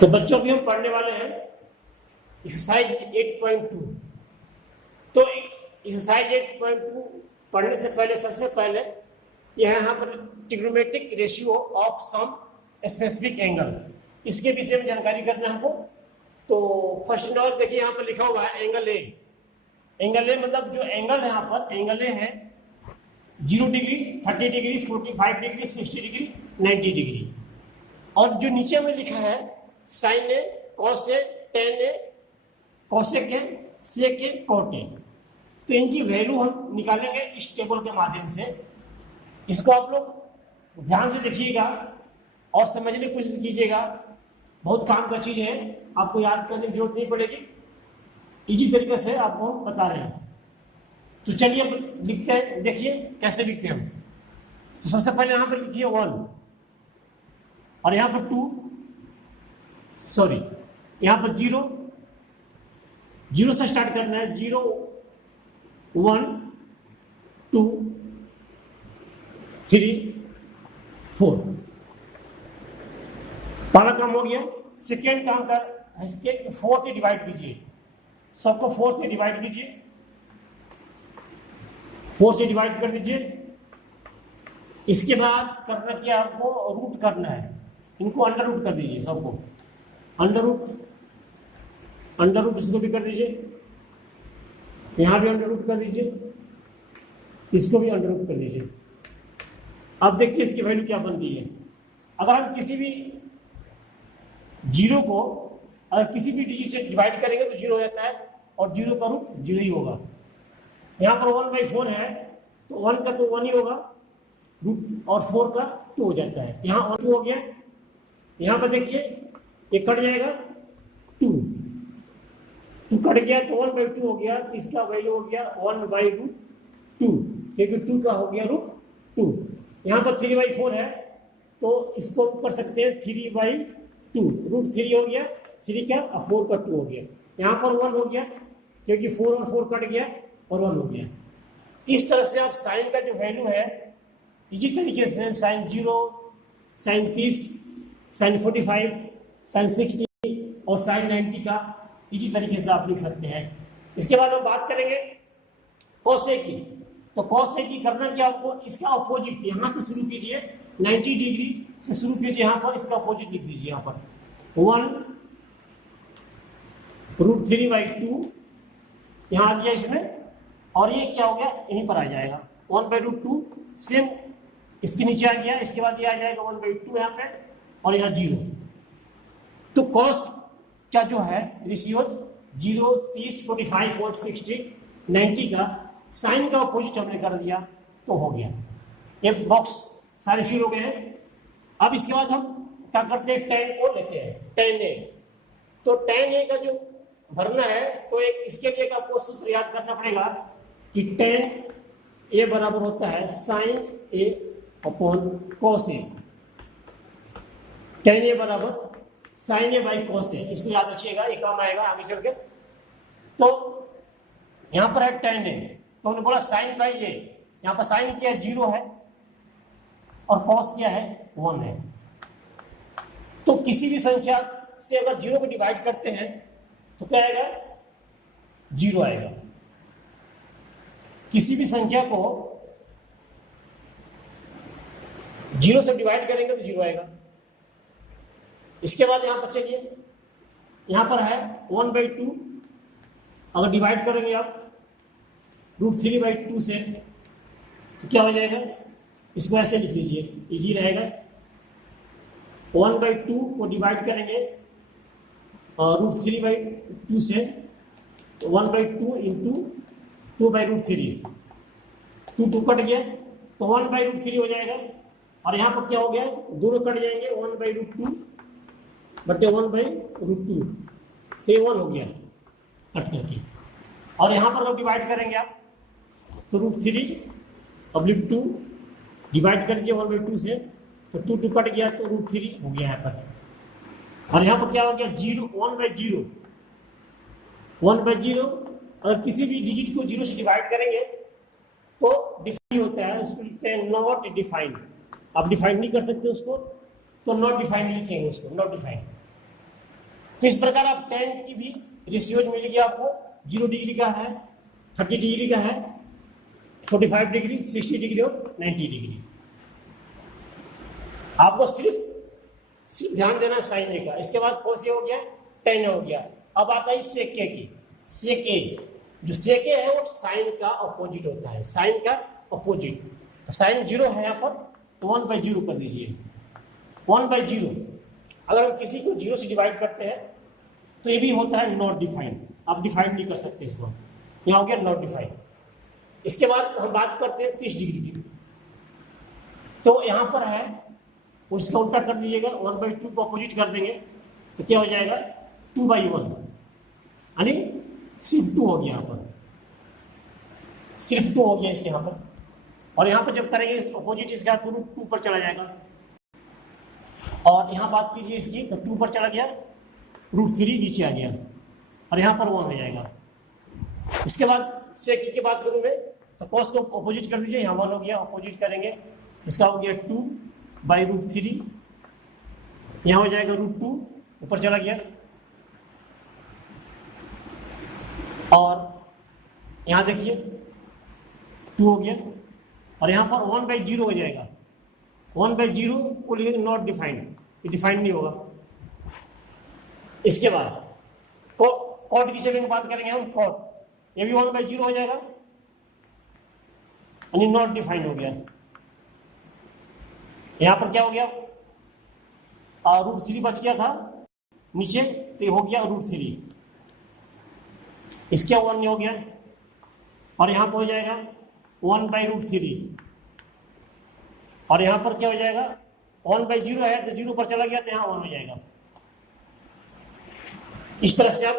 तो बच्चों भी हम पढ़ने वाले हैं एक्सरसाइज 8.2। तो एक्सरसाइज 8.2 पढ़ने से पहले सबसे पहले यह है यहाँ पर trigonometric ratio of some specific angle, इसके विषय में जानकारी करना है हमको। तो फर्स्ट ऑफ ऑल देखिए यहाँ पर लिखा हुआ है एंगल ए। एंगल ए मतलब जो एंगल है यहाँ पर एंगल ए है 0 degree, 30 degree, 45 degree, 60 degree, 90 degree. और जो नीचे में लिखा है sign A, cos A, ten A, cosec है, सेक है, कॉट है। तो इनकी वैल्यू हम निकालेंगे इस टेबल के माध्यम से। इसको आप लोग ध्यान से देखिएगा और समझने की कोशिश कीजिएगा। बहुत काम का चीज है, आपको याद करने की जरूरत नहीं पड़ेगी, इजी तरीके से आपको हम बता रहे हैं। तो चलिए अब लिखते हैं, देखिए कैसे लिखते हैं हम। तो सबसे पहले यहाँ पर लिखिए 1 और यहाँ पर 2, सॉरी यहाँ पर 0 से स्टार्ट करना है। 0, 1, 2, 3, 4। पहला काम हो गया। सेकेंड काम का इसके 4 से डिवाइड कीजिए, सबको 4 से डिवाइड कीजिए, 4 से डिवाइड कर दीजिए। इसके बाद करना क्या, आपको रूट करना है, इनको अंडर रूट कर दीजिए, सबको अंडर रूट इसको भी कर दीजिए, यहां भी अंडर रूट कर दीजिए, इसको भी अंडर रूट कर दीजिए। अब देखिए इसकी वैल्यू क्या बन रही है। अगर हम किसी भी जीरो को अगर किसी भी डिजिट से डिवाइड करेंगे तो 0 हो जाता है और 0 का रूट 0 ही होगा। यहाँ पर 1/4 है तो 1 का तो 1 ही होगा रूट और 4 का 2 हो जाता है। यहाँ 2 हो गया, यहाँ पर देखिए ये कट जाएगा 2 कट गया तो 1/2 हो गया, तो इसका वैल्यू हो गया 1/√2 क्योंकि 2 का हो गया √2। यहाँ पर 3/4 है तो इसको कर सकते हैं 3/2, √3 हो गया, 3 का और 4 का 2 हो गया। यहाँ पर 1 हो गया क्योंकि 4 और 4 कट गया और 1 हो गया। इस तरह से आप साइन का जो वैल्यू है इसी तरीके से साइन 0, साइन 30, साइन 45, साइन 60 और साइन 90 का इसी तरीके से आप लिख सकते हैं। इसके बाद हम बात करेंगे कोसेक की। तो कोसेक की करना क्या, आपको इसका अपोजिट यहां से शुरू कीजिए, 90 डिग्री से शुरू कीजिए, यहां पर इसका अपोजिट लिख दीजिए। यहां पर 1√3/2 यहां आ गया इसमें, और ये क्या हो गया यहीं पर आ जाएगा 1/√2 सेम इसके नीचे आ गया। इसके बाद ये आ जाएगा 1/2 यहाँ पे और यहाँ 0। तो कॉस का जो है रेशियो 0, 30, 45 और 60, 90 का साइन का अपोजिट हमने कर दिया तो हो गया। ये बॉक्स सारे फिल हो गए हैं। अब इसके बाद हम क्या करते हैं, tan को लेते हैं, tan a। तो tan a का जो भरना है तो एक इसके लिए आपको सूत्र याद करना पड़ेगा कि tan a बराबर होता है sin a upon cos a। tan a बराबर sin a by cos a, इसको याद रखिएगा, ये काम आएगा आगे चल के। तो यहां पर है tan a, तो हमने बोला sin बाई a, यहां पर sin क्या है 0 है और cos क्या है 1 है। तो किसी भी संख्या से अगर 0 को डिवाइड करते हैं तो क्या आएगा 0 आएगा। किसी भी संख्या को 0 से डिवाइड करेंगे तो 0 आएगा। इसके बाद यहां पर चलिए, यहां पर है 1/2, अगर डिवाइड करेंगे आप √3/2 से तो क्या हो जाएगा, इसको ऐसे लिख लीजिए, इजी रहेगा। 1/2 को डिवाइड करेंगे और √3/2 से, तो 1/2 इंटू 2/√3, 2 कट गया तो 1/√3 हो जाएगा। और यहाँ पर क्या हो गया, दोनों कट जाएंगे, 1/√2 बटे 1/√2, तो ये 1 हो गया कट करके। और यहाँ पर जब डिवाइड करेंगे आप तो √3/2 डिवाइड कर दीजिए 1/2 से, तो 2 कट गया तो √3 हो गया यहाँ पर। और यहाँ पर क्या हो गया 0, 1/0 अगर किसी भी डिजिट को 0 से डिवाइड करेंगे तो डिफाइन होता है, उसको लिखते हैं नॉट डिफाइंड। आप डिफाइन नहीं कर सकते उसको तो नॉट डिफाइंड लिखेंगे उसको, नॉट डिफाइंड। तो इस प्रकार आप tan की भी रेशियोज मिलेगी आपको। 0 डिग्री का है, 30 डिग्री का है, 45 डिग्री, 60 डिग्री और 90 डिग्री। आपको सिर्फ ध्यान देना साइन ए का। इसके बाद कौन सी हो गया, tan हो गया। अब आता है sec a की। sec a, जो sec a है वो साइन का अपोजिट होता है, साइन का अपोजिट। तो साइन 0 है यहाँ पर, तो 1/0 कर दीजिए। 1/0 अगर हम किसी को 0 से डिवाइड करते हैं तो ये भी होता है नॉट डिफाइंड। आप डिफाइंड नहीं कर सकते इसको, यहाँ हो गया नॉट डिफाइंड। इसके बाद हम बात करते हैं 30 डिग्री की। तो यहाँ पर है, उसका उल्टा कर दीजिएगा, 1/2 को अपोजिट कर देंगे तो क्या हो जाएगा 2/1, यानी सिर्फ 2 हो गया। यहाँ पर सिर्फ 2 हो गया इसके यहाँ पर। और यहाँ पर जब करेंगे अपोजिट इसका तो √2 पर चला जाएगा। और यहाँ बात कीजिए इसकी, तो 2 पर चला गया, √3 नीचे आ गया और यहाँ पर 1 हो जाएगा। इसके बाद sec की बात करूँ मैं, तो cos को अपोजिट कर दीजिए, यहाँ 1 हो गया, अपोजिट करेंगे, इसका हो गया 2/√3, यहाँ हो जाएगा √2, ऊपर चला गया। और यहाँ देखिए 2 हो गया और यहाँ पर 1/0 हो जाएगा। 1/0 को लिखेंगे नॉट डिफाइंड, ये डिफाइंड नहीं होगा। इसके बाद कॉट की जगह बात करेंगे हम, कॉट, ये भी 1/0 हो जाएगा, यानी नॉट डिफाइंड हो गया। यहाँ पर क्या हो गया, √3 बच गया था नीचे, तो हो गया √3, इसके 1 हो गया और यहाँ पर हो जाएगा 1/√3 और यहाँ पर क्या हो जाएगा 1/0 है तो 0 पर चला गया तो यहाँ 1 हो जाएगा। इस तरह से आप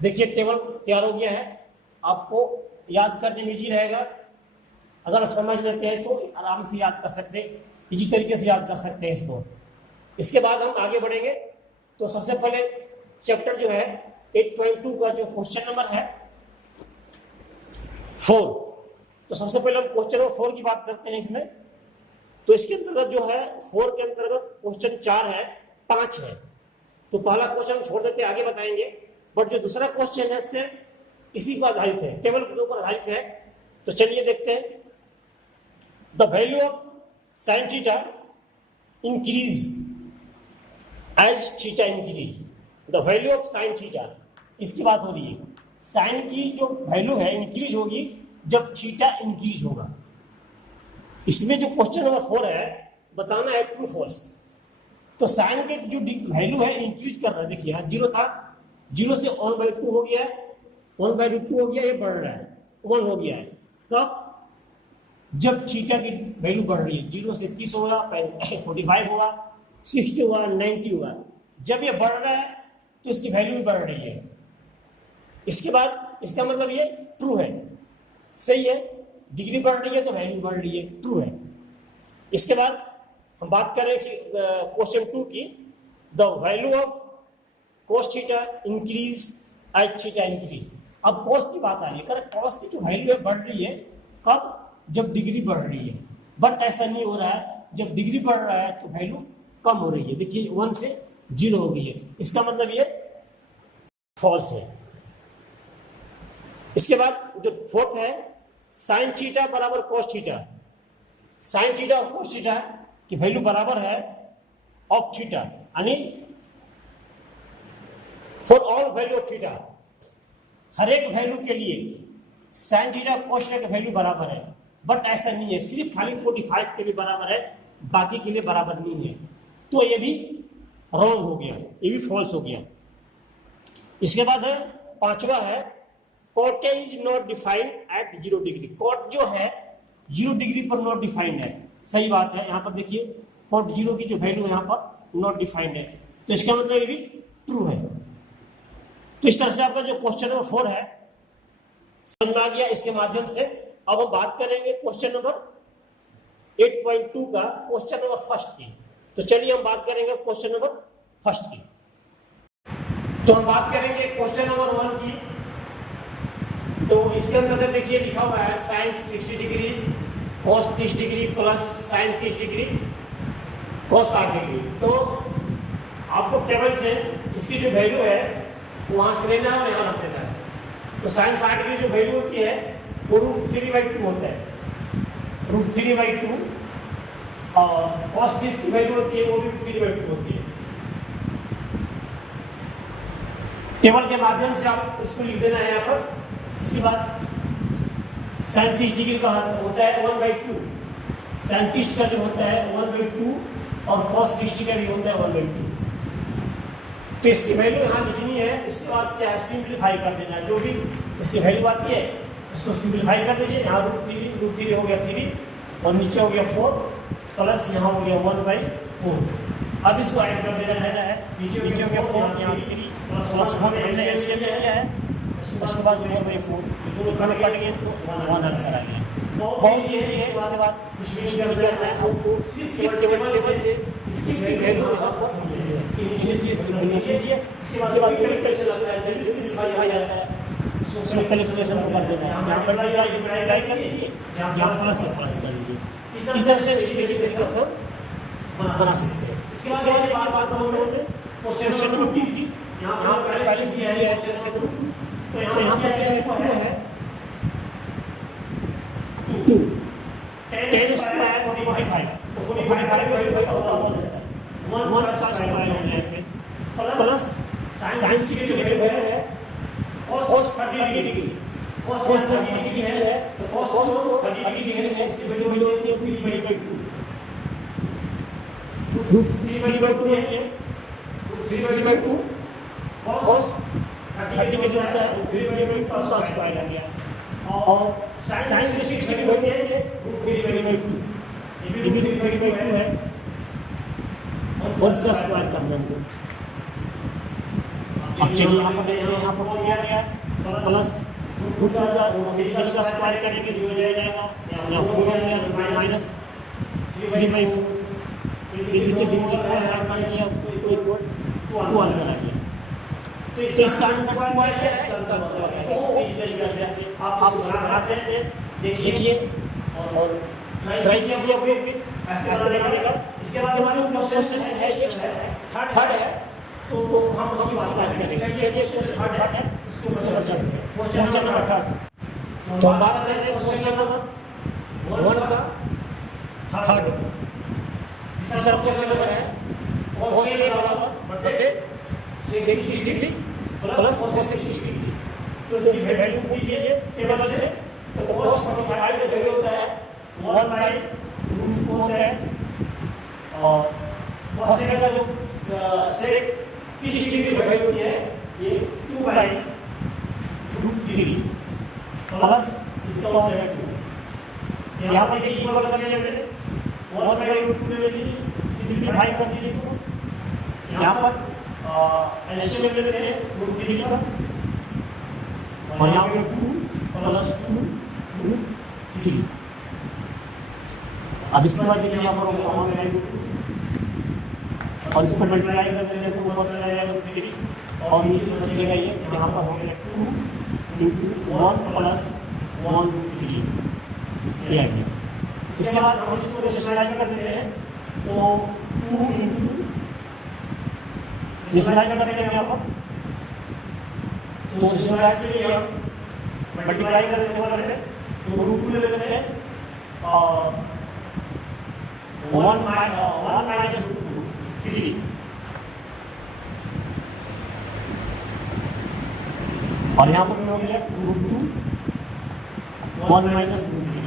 देखिए टेबल तैयार हो गया है। आपको याद करने में इजी रहेगा, अगर समझ लेते हैं तो आराम से याद कर सकते हैं, इजी तरीके से याद कर सकते हैं इसको। इसके बाद हम आगे बढ़ेंगे। तो सबसे पहले चैप्टर जो है 8.2 का जो क्वेश्चन नंबर है 4, तो सबसे पहले हम क्वेश्चन नंबर 4 की बात करते हैं इसमें। तो इसके अंतर्गत जो है 4 के अंतर्गत क्वेश्चन 4 है, 5 है। तो पहला क्वेश्चन छोड़ देते आगे बताएंगे, बट जो दूसरा क्वेश्चन है इससे इसी पर आधारित है, टेबल के ऊपर आधारित है। तो चलिए देखते हैं। The value of sine theta increase as theta increase. The value of sine theta, इसकी बात हो रही है। साइन की जो वैल्यू है इंक्रीज होगी जब थीटा इंक्रीज होगा। इसमें जो क्वेश्चन नंबर 4 है, बताना है ट्रू फॉल्स। तो साइन के जो वैल्यू है इंक्रीज कर रहा है, देखिए यहाँ 0 था, 0 से 1/2 हो गया है, 1/2 हो गया, ये बढ़ रहा है, 1 हो गया है। कब, जब थीटा की वैल्यू बढ़ रही है, 0 से 30 होगा, 45 होगा, 60 होगा, 90 होगा। जब ये बढ़ रहा है तो इसकी वैल्यू भी बढ़ रही है। इसके बाद इसका मतलब ये ट्रू है, सही है, डिग्री बढ़ रही है तो वैल्यू बढ़ रही है, ट्रू है। इसके बाद हम बात करें कि क्वेश्चन 2 की, the value of cos theta increase as theta increase. अब cos की बात आ रही है, कर cos की जो वैल्यू है बढ़ रही है, कब, जब डिग्री बढ़ रही है। बट ऐसा नहीं हो रहा है, जब डिग्री बढ़ रहा है तो वैल्यू कम हो रही है। देखिए 1 से 0 हो गई है, इसका मतलब ये फॉल्स है। इसके बाद जो 4th है, साइन थीटा बराबर cos थीटा। साइन थीटा और cos थीटा की वैल्यू बराबर है ऑफ थीटा, यानी for all value of theta, हर एक वैल्यू के लिए साइन थीटा और cos थीटा की वैल्यू बराबर है। बट ऐसा नहीं है, सिर्फ खाली 45 के लिए बराबर है, बाकी के लिए बराबर नहीं है। तो ये भी रॉन्ग हो गया, ये भी फॉल्स हो गया। इसके बाद है 5वां है, cot is not defined at 0 degree. cot जो है 0 डिग्री पर नॉट डिफाइंड है, सही बात है। यहाँ पर देखिए cot 0 की जो वैल्यू है यहाँ पर नॉट डिफाइंड है, तो इसका मतलब ये भी ट्रू है। तो इस तरह से आपका जो क्वेश्चन नंबर 4 है समझ में आ गया इसके माध्यम से। अब हम बात करेंगे क्वेश्चन नंबर 8.2 का, क्वेश्चन नंबर 1 की। तो चलिए हम बात करेंगे क्वेश्चन नंबर 1 की। तो हम बात करेंगे क्वेश्चन नंबर 1 की। तो इसके अंदर देखिए लिखा हुआ है sine 60 degree cos 30 degree plus sine 30 degree cos 60 degree. तो आपको टेबल से इसकी जो वैल्यू है वहाँ से लेना है और यहाँ रख देना है। तो साइन 60 की जो वैल्यू होती है वो √3/2 होता है, √3/2, और cos 30 की वैल्यू होती है वो भी √3/2 होती है। टेबल के माध्यम से आप इसको लिख देना है यहाँ पर। इसके बाद साइन 30 डिग्री का होता है 1/2, साइन 30 का जो होता है 1/2 और cos 60 का भी होता है 1/2। तो इसकी वैल्यू यहाँ लिखनी है। उसके बाद क्या है, सिंप्लीफाई कर देना है। जो भी इसकी वैल्यू आती है उसको सिंप्लीफाई कर दीजिए। यहाँ √3 हो गया 3 और नीचे हो गया 4 प्लस यहाँ हो गया 1/4। अब इसको ऐड कर देना है। नीचे हो गया 4, यहाँ 3 प्लस 1 हमने एलसीएम ले लिया है। उसके बाद 4/4 दोनों कट गए तो 1 आंसर आ गया। बहुत ईजी है। उसके बाद कुछ भी करना है आपको, सिर्फ टेबल से इसकी वैल्यू यहाँ पर इसकी नीचे इसकी वैल्यू लीजिए। उसके बाद जो भी कैलकुलेशन आता है, जो भी सिंपल आ जाता है उसमें कैलकुलेशन को कर देना है। जहाँ मल्टीप्लाई कर लीजिए, जहाँ प्लस है प्लस कर लीजिए। इस तरह से इसकी तरीके से बना सकते हैं। इसके बाद एक बात हम लोगों ने क्वेश्चन नंबर 2 की, यहाँ पर 45 दिया है क्वेश्चन नंबर 2। तो यहाँ पर क्या है, 2 है 2 10 स्क्वायर 45, तो 45 का वैल्यू होता है 1 का स्क्वायर हो जाएगा प्लस साइन 60 की जो वैल्यू है cos 30 डिग्री, cos 30 डिग्री है तो cos 30 डिग्री है, इसकी वैल्यू होती है 3/2, √3/2 होती है 3/2 cos 30 में जो होता है 3/2 का स्क्वायर आ गया, और साइन 60 की वैल्यू है 3/2, ये भी 3/2 है और इसका स्क्वायर करना है। अब चलिए यहाँ पर देखते हैं, यहाँ पर क्या गया प्लस √3 का स्क्वायर करेंगे तो चला जाएगा, यहाँ 4 आ गया माइनस 3/4, ये देखिए डिग्री का मान लिया तो आंसर आ गया। तो इसका आंसर 2 आ गया है, इसका आंसर आ गया। बहुत तरीके से आप उसको बना सकते हैं। देखिए और ट्राई कीजिए आप लोग भी ऐसा बनाने का। इसके बाद जो क्वेश्चन है नेक्स्ट है थर्ड है, तो हम उसकी बात करेंगे। चलिए क्वेश्चन थर्ड है, उसके बाद चलते हैं क्वेश्चन नंबर 3। तो हम बात कर रहे हैं क्वेश्चन नंबर 1 का थर्ड। तीसरा क्वेश्चन नंबर है cos A बराबर 30 डिग्री प्लस cos 30 डिग्री। तो इसकी वैल्यू पूछ लीजिए टेबल से। तो cos 45 का वैल्यू होता है 1/√2 होता है, और cos A का जो sec 30 डिग्री जो वैल्यू होती है ये 2/√3 प्लस इसका होता है 2। यहाँ पर देखिए इक्वल कर लीजिए, 1/√2 ले लीजिए, सिंप्लीफाई कर दीजिए इसको। यहाँ पर एलसीएम ले लेते हैं √3 का, और यहाँ पे 2 प्लस 2√3। अब इसके बाद देखिए यहाँ पर 1/√2 और इसको मल्टीप्लाई कर देते हैं तो ऊपर चला जाएगा 3 और नीचे बचेगा ये, यहाँ पर हो गया 2 × 1 प्लस 1/3 ये आ गया। इसके बाद हम इसको रेशनलाइज कर देते हैं तो 2 × रेशनलाइज करते हैं यहाँ पर, तो रेशनलाइज के लिए हम मल्टीप्लाई कर देते हैं ऊपर में, तो √2 ले लेते हैं और 1 - 3 और यहाँ पर हो गया √2 1 - √3।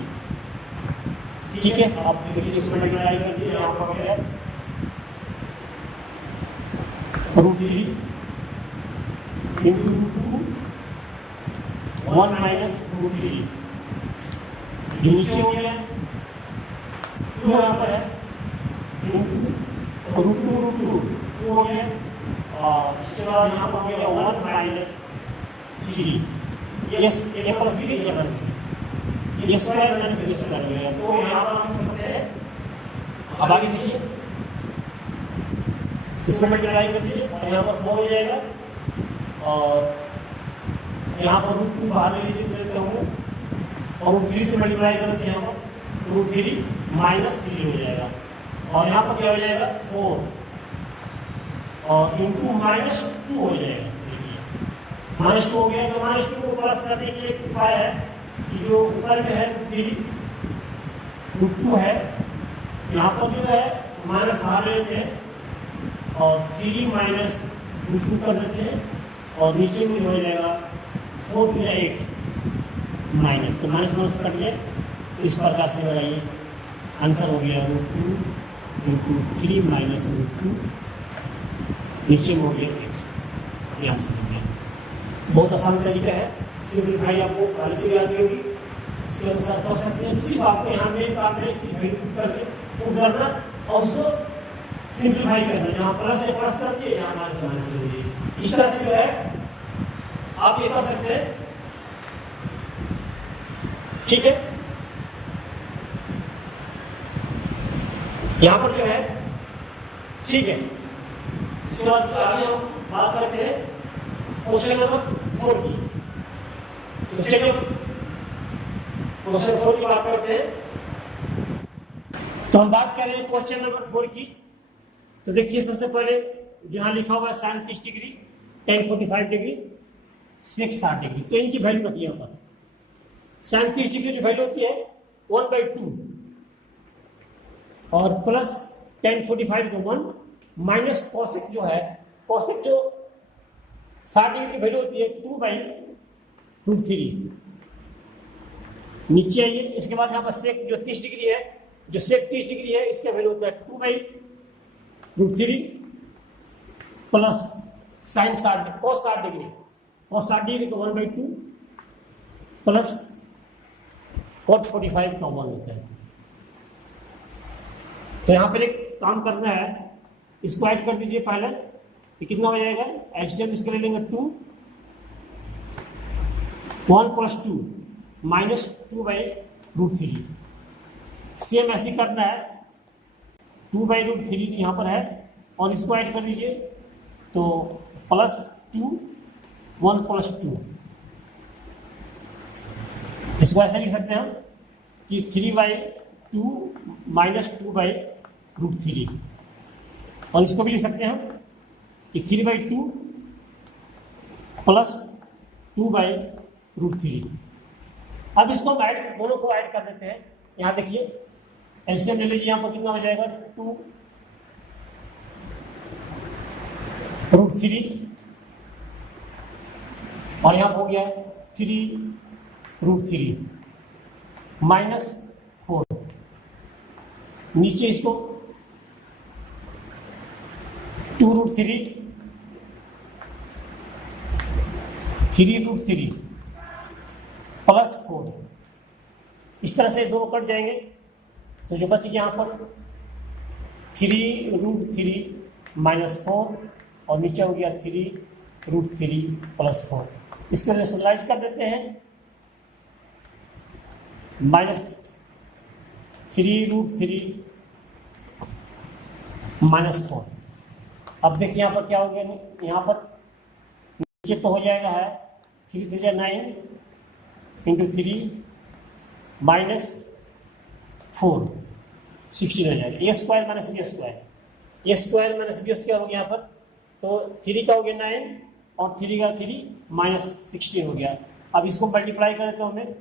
ठीक है, आप देखिए इसमें मल्टीप्लाई कर दीजिए। यहाँ पर हो गया √3 × √2 1 - √3, जो नीचे हो गया 2 यहाँ पर है √2 हो गया, और इसके बाद यहाँ पर हो गया 1 - 3, ये प्लस ये माइनस ये स्क्वायर माइनस ये स्क्वायर हो गया। तो यहाँ पर हम लिख सकते हैं। अब आगे देखिए, इसको मल्टीप्लाई कर दीजिए, यहाँ पर 4 हो जाएगा, और यहाँ पर √2 बाहर ले लीजिए लेता हूँ, और √3 से मल्टीप्लाई करो तो यहाँ पर √3 - 3 हो जाएगा, और यहाँ पर क्या हो जाएगा 4, और इंटू -2 हो जाएगा। -2 हो गया तो -2 को प्लस करने के लिए एक उपाय है कि जो ऊपर में है √2 है, यहाँ पर जो है माइनस बाहर ले लेते हैं और 3 माइनस √2 कर देते हैं और नीचे में हो जाएगा 4 to 8 माइनस, तो माइनस माइनस कट गया। इस प्रकार से बनाइए, आंसर हो गया √2 इंटू 3 माइनस √2, नीचे में हो गया 8, ये आंसर हो गया। बहुत आसान तरीका है, सिंपलीफाई आपको पहले से याद होगी, उसके अनुसार पढ़ सकते हैं। सिर्फ आपको यहाँ मेन काम है सिर्फ वैल्यू करके पुट करना और उसको सिंपलीफाई करना, यहाँ प्लस से प्लस करके यहाँ माइनस माइनस करिए। इस तरह से जो है आप ये कर सकते हैं, ठीक है। यहाँ पर जो है ठीक है। इसके बाद आगे हम बात करते हैं क्वेश्चन नंबर 4 की। तो चलिए क्वेश्चन 4 की बात करते हैं। तो हम बात कर रहे हैं क्वेश्चन नंबर 4 की। तो देखिए सबसे पहले जहां लिखा हुआ है sin 30 degree, tan 45 degree, sec 60 degree, तो इनकी वैल्यू रखिए यहाँ पर। sin 30 डिग्री जो वैल्यू होती है 1/2 और प्लस tan 45 को 1 माइनस cosec जो है, cosec जो 60 डिग्री की वैल्यू होती है 2/√3। नीचे आइए, इसके बाद यहाँ पर सेक जो 30 डिग्री है, जो सेक 30 डिग्री है इसका वैल्यू होता है 2/√3 plus sign 60 cos 60 degree, cos 60 degree को 1/2 प्लस cot 45 का 1 होता है। तो यहाँ पर एक काम करना है, इसको ऐड कर दीजिए पहले, तो कितना हो जाएगा, एलसीएम इसके ले लेंगे 2, 1 + 2 माइनस 2/√3। सेम ऐसे करना है, 2/√3 यहाँ पर है और इसको ऐड कर दीजिए तो +2 1 + 2। इसको ऐसे लिख सकते हैं कि 3/2 माइनस 2/√3 और इसको भी लिख सकते हैं कि 3/2 प्लस 2/√3। अब इसको हम ऐड, दोनों को ऐड कर देते हैं। यहाँ देखिए एलसीएम ले लीजिए, यहाँ पर कितना हो जाएगा 2√3 और यहाँ हो गया 3√3 माइनस 4। नीचे इसको 2√3 3√3 प्लस 4, इस तरह से दो कट जाएंगे। तो जो बच गया यहाँ पर 3√3 माइनस 4 और नीचे हो गया 3√3 प्लस 4। इसको रेशनलाइज कर देते हैं, माइनस 3√3 माइनस 4। अब देखिए यहाँ पर क्या हो गया, यहाँ पर नीचे तो हो जाएगा है 3 × 3 = 9 इंटू 3 माइनस 4 16 हो जाएगा। ए स्क्वायर माइनस बी स्क्वायर, ए स्क्वायर माइनस बी स्क्वायर हो गया यहाँ पर। तो 3 का हो गया 9 और 3 का 3 माइनस 16 हो गया। अब इसको मल्टीप्लाई करें तो हमें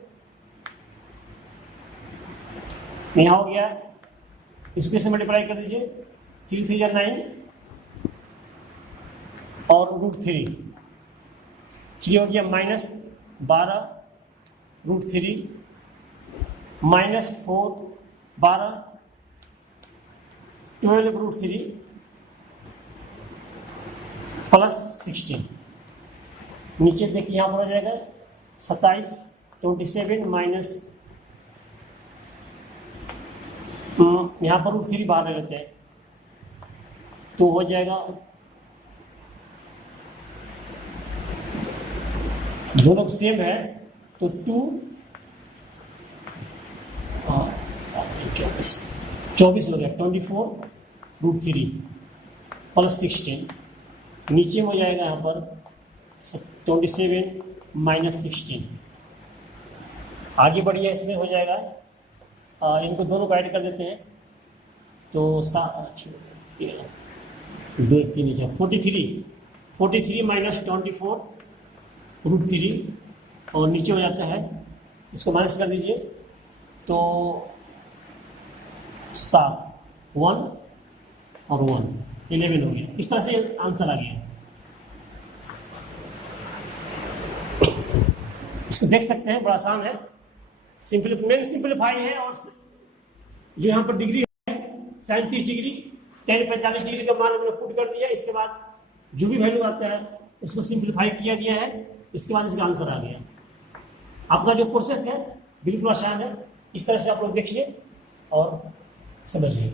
यहाँ हो गया, इसको इसे मल्टीप्लाई कर दीजिए, 3 × 3 = 9 और √3 हो गया माइनस 12√3 माइनस 4 12 12√3 प्लस 16। नीचे देखिए यहाँ पर हो जाएगा 27 27 माइनस, यहाँ पर √3 बाहर ले लेते हैं तो हो जाएगा, दोनों सेम है तो 24 हो गया 24√3 प्लस 16। नीचे हो जाएगा यहाँ पर 27 माइनस 16। आगे बढ़िए, इसमें हो जाएगा, इनको दोनों को ऐड कर देते हैं तो 13 2 3 4 43 माइनस 24√3 और नीचे हो जाता है, इसको माइनस कर दीजिए तो 7 1 और 1 11 हो गया। इस तरह से आंसर आ गया। इसको देख सकते हैं, बड़ा आसान है, मेन सिंपलीफाई है। और जो यहाँ पर डिग्री है 37 डिग्री, tan 45 डिग्री का मान हमने पुट कर दिया। इसके बाद जो भी वैल्यू आता है उसको सिंपलीफाई किया गया है, इसके बाद इसका आंसर आ गया। आपका जो प्रोसेस है बिल्कुल आसान है, इस तरह से आप लोग देखिए और समझिए।